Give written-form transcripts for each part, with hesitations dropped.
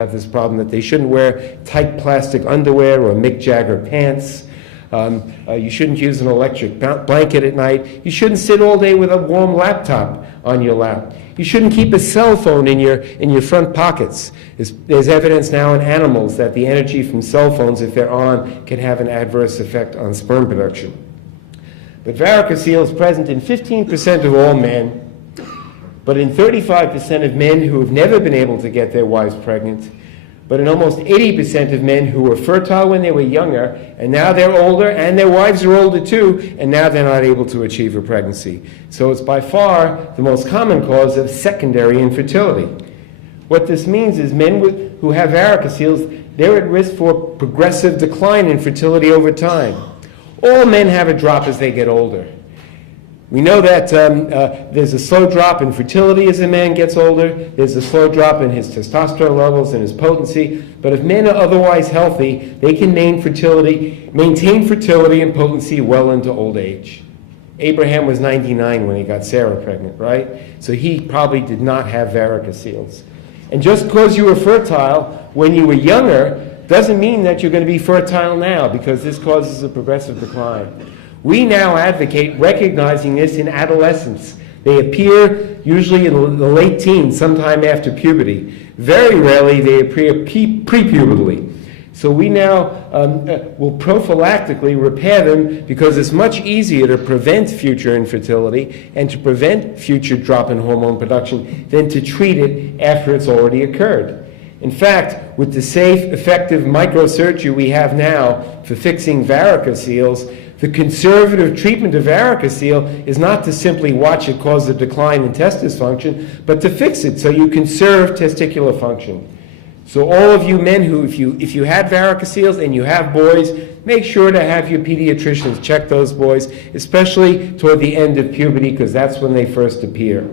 have this problem that they shouldn't wear tight plastic underwear or Mick Jagger pants. You shouldn't use an electric blanket at night. You shouldn't sit all day with a warm laptop on your lap. You shouldn't keep a cell phone in your front pockets. There's evidence now in animals that the energy from cell phones, if they're on, can have an adverse effect on sperm production. But varicocele is present in 15% of all men, but in 35% of men who have never been able to get their wives pregnant, but in almost 80% of men who were fertile when they were younger, and now they're older, and their wives are older too, and now they're not able to achieve a pregnancy. So it's by far the most common cause of secondary infertility. What this means is men who have varicoceles, they're at risk for progressive decline in fertility over time. All men have a drop as they get older. We know that there's a slow drop in fertility as a man gets older. There's a slow drop in his testosterone levels and his potency. But if men are otherwise healthy, they can maintain fertility and potency well into old age. Abraham was 99 when he got Sarah pregnant, right? So he probably did not have varicoceles. And just because you were fertile when you were younger doesn't mean that you're going to be fertile now, because this causes a progressive decline. We now advocate recognizing this in adolescence. They appear usually in the late teens, sometime after puberty. Very rarely they appear pre-pubertally. So we now will prophylactically repair them, because it's much easier to prevent future infertility and to prevent future drop in hormone production than to treat it after it's already occurred. In fact, with the safe, effective microsurgery we have now for fixing varicoceles, the conservative treatment of varicocele is not to simply watch it cause a decline in testis function, but to fix it so you conserve testicular function. So all of you men who, if you had varicoceles and you have boys, make sure to have your pediatricians check those boys, especially toward the end of puberty, because that's when they first appear.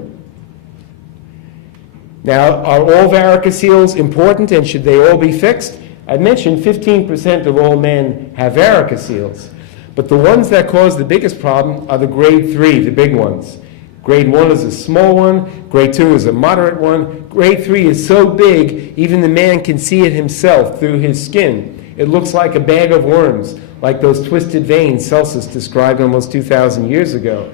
Now, are all varicoceles important, and should they all be fixed? I mentioned 15% of all men have varicoceles. But the ones that cause the biggest problem are the grade 3, the big ones. Grade 1 is a small one, grade 2 is a moderate one, grade 3 is so big, even the man can see it himself through his skin. It looks like a bag of worms, like those twisted veins Celsus described almost 2,000 years ago.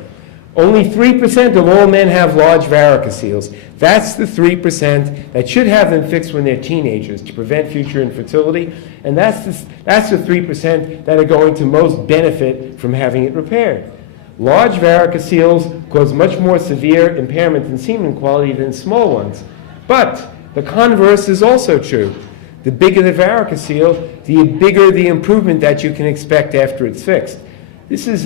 Only 3% of all men have large varicoceles. That's the 3% that should have them fixed when they're teenagers to prevent future infertility, and that's the 3% that are going to most benefit from having it repaired. Large varicoceles cause much more severe impairment in semen quality than small ones. But the converse is also true. The bigger the varicocele, the bigger the improvement that you can expect after it's fixed. This is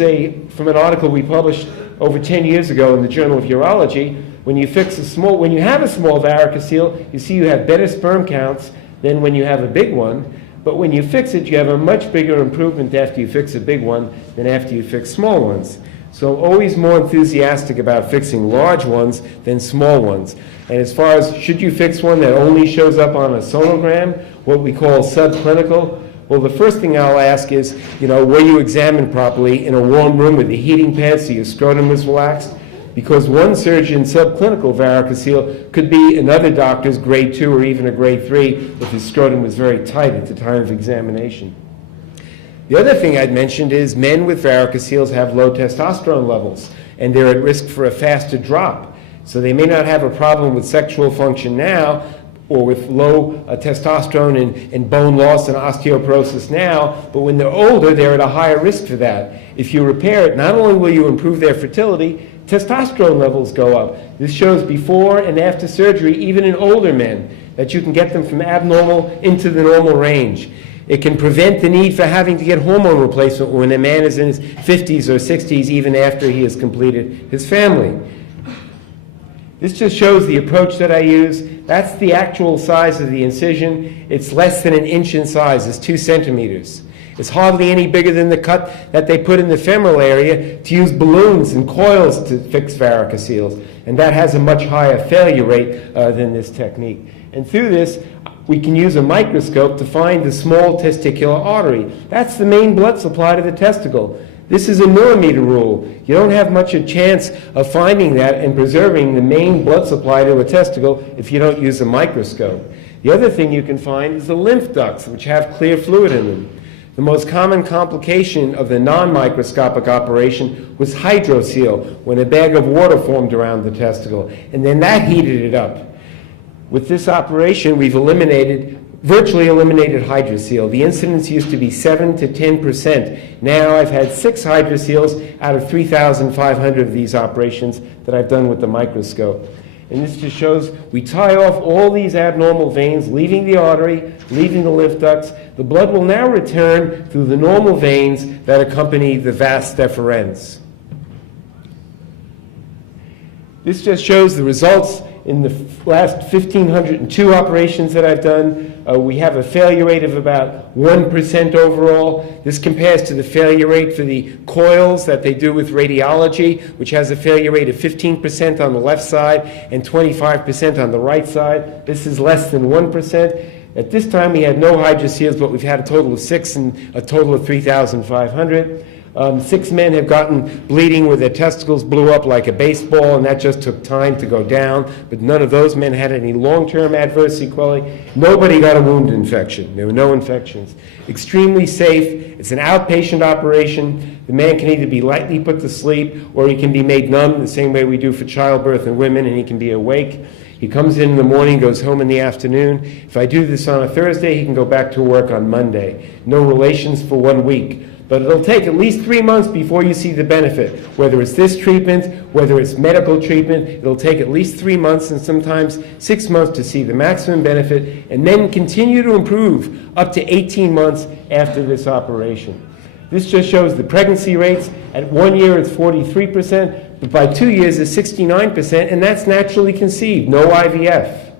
from an article we published over 10 years ago in the Journal of Urology. When you have a small varicocele, you see you have better sperm counts than when you have a big one. But when you fix it, you have a much bigger improvement after you fix a big one than after you fix small ones. So I'm always more enthusiastic about fixing large ones than small ones. And as far as should you fix one that only shows up on a sonogram, what we call subclinical, well, the first thing I'll ask is, were you examined properly in a warm room with a heating pad so your scrotum was relaxed? Because one surgeon's subclinical varicocele could be another doctor's grade 2 or even a grade 3 if his scrotum was very tight at the time of examination. The other thing I'd mentioned is men with varicoceles have low testosterone levels, and they're at risk for a faster drop. So they may not have a problem with sexual function now, or with low testosterone and bone loss and osteoporosis now, but when they're older, they're at a higher risk for that. If you repair it, not only will you improve their fertility, testosterone levels go up. This shows before and after surgery, even in older men, that you can get them from abnormal into the normal range. It can prevent the need for having to get hormone replacement when a man is in his 50s or 60s, even after he has completed his family. This just shows the approach that I use. That's the actual size of the incision. It's less than 1 inch in size. It's 2 centimeters. It's hardly any bigger than the cut that they put in the femoral area to use balloons and coils to fix varicoceles. And that has a much higher failure rate than this technique. And through this, we can use a microscope to find the small testicular artery. That's the main blood supply to the testicle. This is a millimeter rule. You don't have much a chance of finding that and preserving the main blood supply to a testicle if you don't use a microscope. The other thing you can find is the lymph ducts, which have clear fluid in them. The most common complication of the non-microscopic operation was hydrocele, when a bag of water formed around the testicle, and then that heated it up. With this operation, we've virtually eliminated hydrocele. The incidence used to be 7 to 10%. Now I've had 6 hydroceles out of 3,500 of these operations that I've done with the microscope. And this just shows we tie off all these abnormal veins, leaving the artery, leaving the lymph ducts. The blood will now return through the normal veins that accompany the vas deferens. This just shows the results in the last 1,502 operations that I've done. We have a failure rate of about 1% overall. This compares to the failure rate for the coils that they do with radiology, which has a failure rate of 15% on the left side and 25% on the right side. This is less than 1%. At this time, we had no hydroceles, but we've had a total of 6 and a total of 3,500. 6 men have gotten bleeding where their testicles blew up like a baseball, and that just took time to go down. But none of those men had any long-term adverse sequelae. Nobody got a wound infection. There were no infections. Extremely safe. It's an outpatient operation. The man can either be lightly put to sleep or he can be made numb the same way we do for childbirth in women, and he can be awake. He comes in the morning, goes home in the afternoon. If I do this on a Thursday, he can go back to work on Monday. No relations for 1 week. But it'll take at least 3 months before you see the benefit. Whether it's this treatment, whether it's medical treatment, it'll take at least 3 months and sometimes 6 months to see the maximum benefit, and then continue to improve up to 18 months after this operation. This just shows the pregnancy rates. At 1 year, it's 43%, but by 2 years, it's 69%, and that's naturally conceived, no IVF.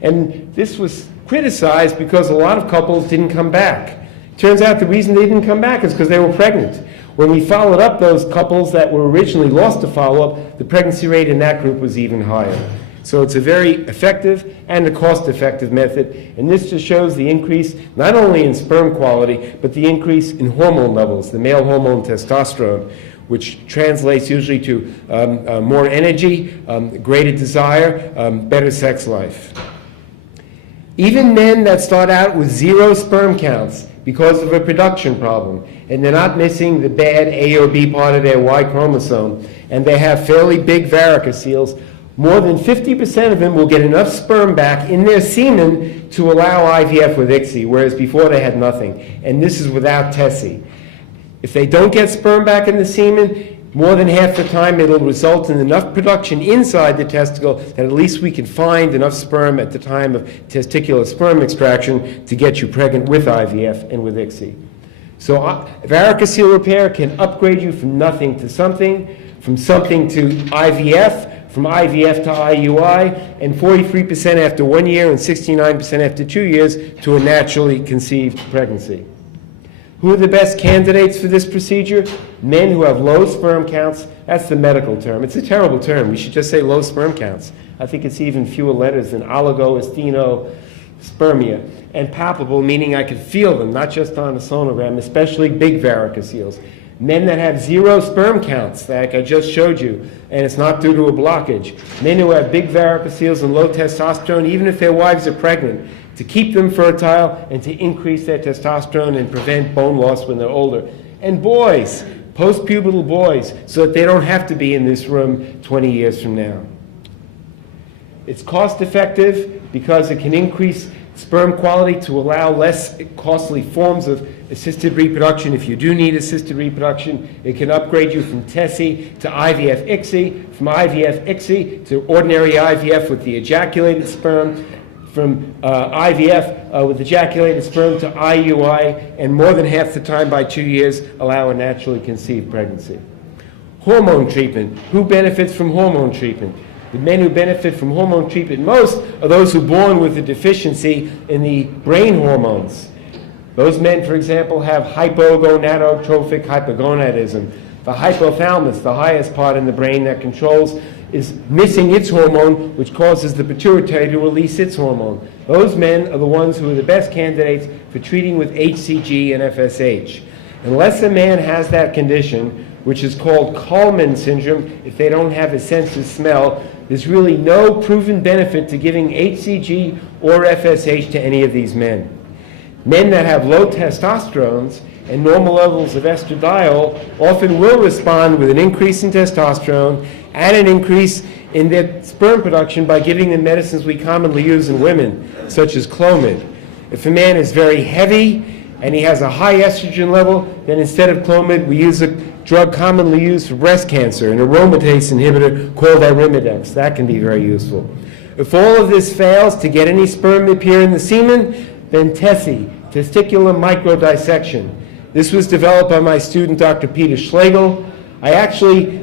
And this was criticized because a lot of couples didn't come back. Turns out the reason they didn't come back is because they were pregnant. When we followed up those couples that were originally lost to follow-up, the pregnancy rate in that group was even higher. So it's a very effective and a cost-effective method. And this just shows the increase not only in sperm quality, but the increase in hormone levels, the male hormone testosterone, which translates usually to more energy, greater desire, better sex life. Even men that start out with 0 sperm counts because of a reproduction problem, and they're not missing the bad A or B part of their Y chromosome, and they have fairly big varicoceles, more than 50% of them will get enough sperm back in their semen to allow IVF with ICSI, whereas before they had nothing. And this is without TESI. If they don't get sperm back in the semen, more than half the time it'll result in enough production inside the testicle that at least we can find enough sperm at the time of testicular sperm extraction to get you pregnant with IVF and with ICSI. So varicocele repair can upgrade you from nothing to something, from something to IVF, from IVF to IUI, and 43% after 1 year and 69% after 2 years to a naturally conceived pregnancy. Who are the best candidates for this procedure? Men who have low sperm counts. That's the medical term. It's a terrible term. We should just say low sperm counts. I think it's even fewer letters than oligoasthenospermia. And palpable, meaning I can feel them, not just on a sonogram, especially big varicoceles. Men that have 0 sperm counts, like I just showed you, and it's not due to a blockage. Men who have big varicoceles and low testosterone, even if their wives are pregnant, to keep them fertile and to increase their testosterone and prevent bone loss when they're older. And boys, post-pubertal boys, so that they don't have to be in this room 20 years from now. It's cost-effective because it can increase sperm quality to allow less costly forms of assisted reproduction. If you do need assisted reproduction, it can upgrade you from TESI to IVF ICSI, from IVF ICSI to ordinary IVF with the ejaculated sperm, from IVF with ejaculated sperm to IUI, and more than half the time by 2 years allow a naturally conceived pregnancy. Hormone treatment. Who benefits from hormone treatment? The men who benefit from hormone treatment most are those who are born with a deficiency in the brain hormones. Those men, for example, have hypogonadotrophic hypogonadism. The hypothalamus, the highest part in the brain that controls, is missing its hormone, which causes the pituitary to release its hormone. Those men are the ones who are the best candidates for treating with HCG and FSH. Unless a man has that condition, which is called Kallmann syndrome, if they don't have a sense of smell, There's really no proven benefit to giving HCG or FSH to any of these men. Men that have low testosterones and normal levels of estradiol often will respond with an increase in testosterone and an increase in their sperm production by giving them medicines we commonly use in women, such as Clomid. If a man is very heavy and he has a high estrogen level, then instead of Clomid, we use a drug commonly used for breast cancer, an aromatase inhibitor called Arimidex. That can be very useful. If all of this fails to get any sperm to appear in the semen, then TESI, Testicular Microdissection. This was developed by my student, Dr. Peter Schlegel. I actually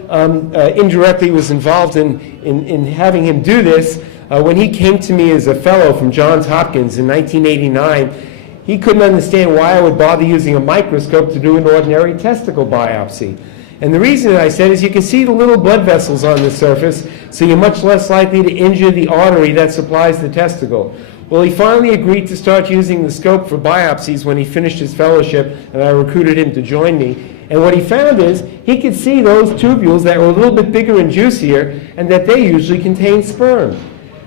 indirectly was involved in having him do this. When he came to me as a fellow from Johns Hopkins in 1989, he couldn't understand why I would bother using a microscope to do an ordinary testicle biopsy. And the reason I said is you can see the little blood vessels on the surface, so you're much less likely to injure the artery that supplies the testicle. Well, he finally agreed to start using the scope for biopsies when he finished his fellowship, and I recruited him to join me. And what he found is he could see those tubules that were a little bit bigger and juicier, and that they usually contain sperm.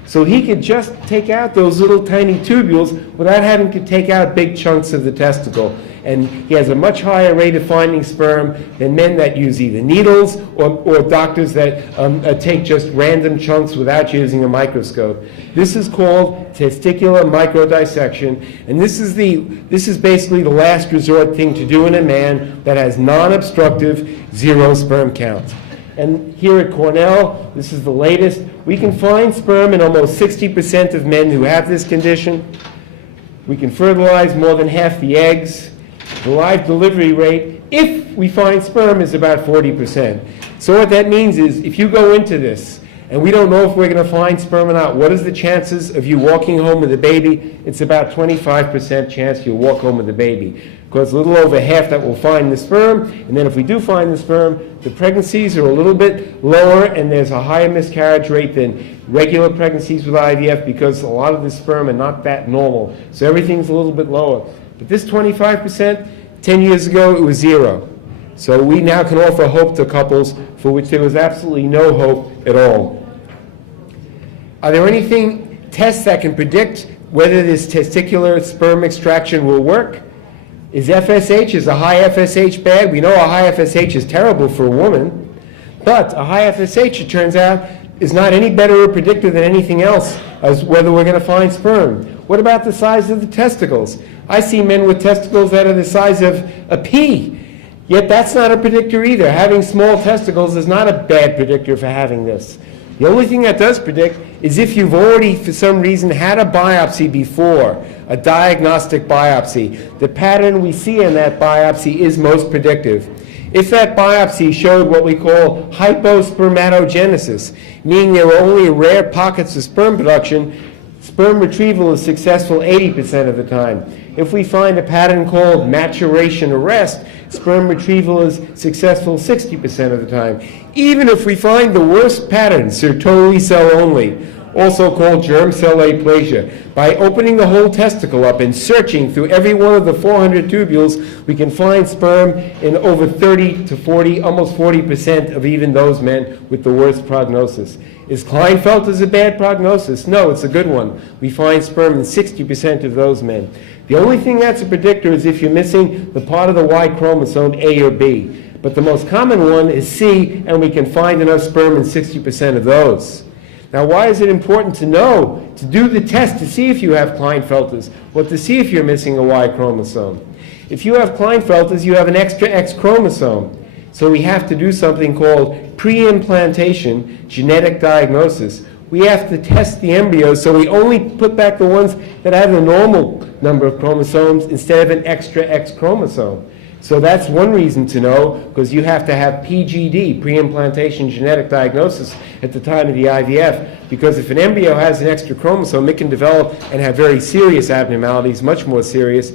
So he could just take out those little tiny tubules without having to take out big chunks of the testicle. And he has a much higher rate of finding sperm than men that use either needles or doctors that take just random chunks without using a microscope. This is called testicular microdissection, and this is basically the last resort thing to do in a man that has non-obstructive zero sperm count. And here at Cornell, this is the latest. We can find sperm in almost 60% of men who have this condition. We can fertilize more than half the eggs. The live delivery rate, if we find sperm, is about 40%. So what that means is if you go into this and we don't know if we're going to find sperm or not, what is the chances of you walking home with a baby? It's about 25% chance you'll walk home with a baby. Because a little over half that will find the sperm, and then if we do find the sperm, the pregnancies are a little bit lower, and there's a higher miscarriage rate than regular pregnancies with IVF because a lot of the sperm are not that normal. So everything's a little bit lower. But this 25%, 10 years ago, it was zero. So we now can offer hope to couples for which there was absolutely no hope at all. Are there anything, tests that can predict whether this testicular sperm extraction will work? Is a high FSH bad? We know a high FSH is terrible for a woman, but a high FSH, it turns out, is not any better a predictor than anything else as whether we're going to find sperm. What about the size of the testicles? I see men with testicles that are the size of a pea, yet that's not a predictor either. Having small testicles is not a bad predictor for having this. The only thing that does predict is if you've already, for some reason, had a biopsy before, a diagnostic biopsy. The pattern we see in that biopsy is most predictive. If that biopsy showed what we call hypospermatogenesis, meaning there were only rare pockets of sperm production, sperm retrieval is successful 80% of the time. If we find a pattern called maturation arrest, sperm retrieval is successful 60% of the time. Even if we find the worst pattern, Sertoli cell only, also called germ cell aplasia, by opening the whole testicle up and searching through every one of the 400 tubules, we can find sperm in over 30 to 40, almost 40% of even those men with the worst prognosis. Is Klinefelter's a bad prognosis? No, it's a good one. We find sperm in 60% of those men. The only thing that's a predictor is if you're missing the part of the Y chromosome, A or B. But the most common one is C, and we can find enough sperm in 60% of those. Now, why is it important to know, to do the test to see if you have Klinefelter's, or to see if you're missing a Y chromosome? If you have Klinefelter's, you have an extra X chromosome. So we have to do something called pre-implantation genetic diagnosis. We have to test the embryos, so we only put back the ones that have a normal number of chromosomes instead of an extra X chromosome. So that's one reason to know, because you have to have PGD, pre-implantation genetic diagnosis, at the time of the IVF, because if an embryo has an extra chromosome, it can develop and have very serious abnormalities, much more serious